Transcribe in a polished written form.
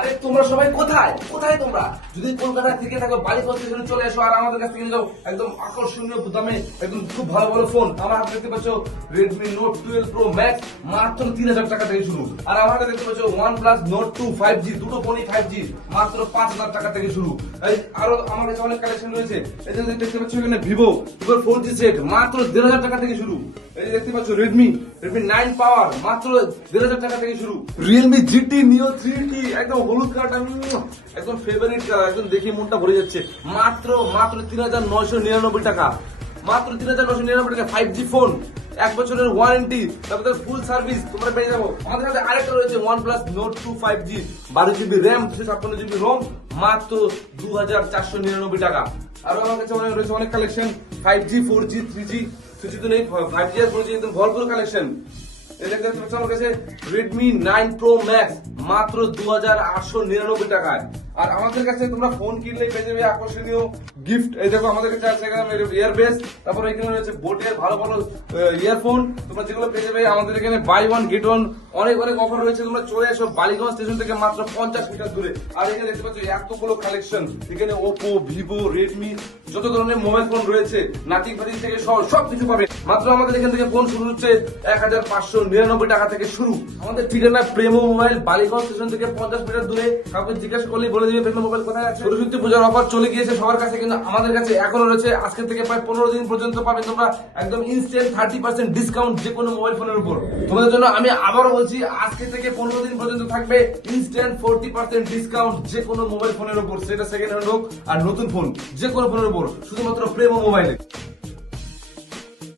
আরে তোমরা সবাই কোথায় কোথায় তোমরা যদি কলকাতা থেকে থাকো বালিগঞ্জ স্টেশনে চলে এসো আর আমাদের কাছ থেকে নিয়ে যাও একদম আকর্ষণীয় দামে একদম খুব ভালো ভালো ফোন। আমার হাতে দেখতে পাচ্ছ Redmi Note 12 Pro Max মাত্র 3000 টাকা থেকে শুরু। আর আমার হাতে দেখতে পাচ্ছ OnePlus Note 2 5G দুটো ফোনই 5G মাত্র 5000 টাকা থেকে শুরু। এই আরো আমার কাছে অনেক কালেকশন রয়েছে। এই যে দেখতে পাচ্ছ এখানে Vivo 4G সেট মাত্র 1500 টাকা থেকে শুরু। এই যে দেখতে পাচ্ছ Redmi 9 Power মাত্র 1500 টাকা থেকে শুরু। Realme GT Neo 3T একদম হলুদ কালারটা একদম ফেভারিট কালার, একদম দেখে মনটা ভরে যাচ্ছে মাত্র 3999 টাকা। মাত্র 3999 টাকা 5G ফোন, 1 বছরের ওয়ারেন্টি, তারপরে ফুল সার্ভিস তোমরা পেয়ে যাবো। আমাদের কাছে আরেকটা রয়েছে OnePlus Note 2 5G 12GB RAM 256GB ROM মাত্র 2499 টাকা। আর আমার কাছে রয়েছে অনেক কালেকশন 5G 4G 3G সুচিত তো নেই, 5G আর 4G একদম ভরপুর কালেকশন। আমার কাছে Redmi 9 Pro Max মাত্র 2899 টাকায়। আর আমাদের কাছে তোমরা ফোন কিনলে পেয়ে যাবে আকর্ষণীয় গিফট। এই দেখো আমাদের কাছে আছে এখানে ইয়ারবেস, তারপরে এখানে রয়েছে বোটের ভালো ভালো ইয়ারফোন, তোমরা যেগুলো পেয়ে যাবে আমাদের এখানে বাই ওয়ান গেট ওয়ান অনেক অনেক অফার রয়েছে। তোমরা চলে এসো বালিগঞ্জ স্টেশন থেকে মাত্র 50 মিটার দূরে। আর এখানে দেখতে পাচ্ছ এতগুলো কালেকশন, এখানে ওপো ভিভো রেডমি যত ধরনের মোবাইল ফোন রয়েছে নাটিং ফাটিং থেকে সব কিছু পাবে। মাত্র আমাদের এখান থেকে ফোন শুরু হচ্ছে 1599 টাকা থেকে শুরু। আমাদের ঠিকানা প্রেমো মোবাইল বালিগঞ্জ স্টেশন থেকে 50 মিটার দূরে। কাউকে জিজ্ঞাসা করলেই বলে দিবে প্রেমো মোবাইল কোথায় আছে। সরস্বতী পূজার অফার চলে গিয়েছে সবার কাছে, কিন্তু আমাদের কাছে এখনো রয়েছে। আজকে থেকে প্রায় 15 দিন পর্যন্ত পাবেন তোমরা একদম ইনস্ট্যান্ট 30% ডিসকাউন্ট যে কোনো মোবাইল ফোনের উপর। তোমাদের জন্য আমি আবারও বলছি, আজকে থেকে 15 দিন পর্যন্ত থাকবে ইনস্ট্যান্ট 40% ডিসকাউন্ট যে কোনো মোবাইল ফোনের উপর, সেটা সেকেন্ড হ্যান্ড হোক আর নতুন ফোন, যে কোনো ফোনের উপর, শুধুমাত্র প্রেমো মোবাইলে।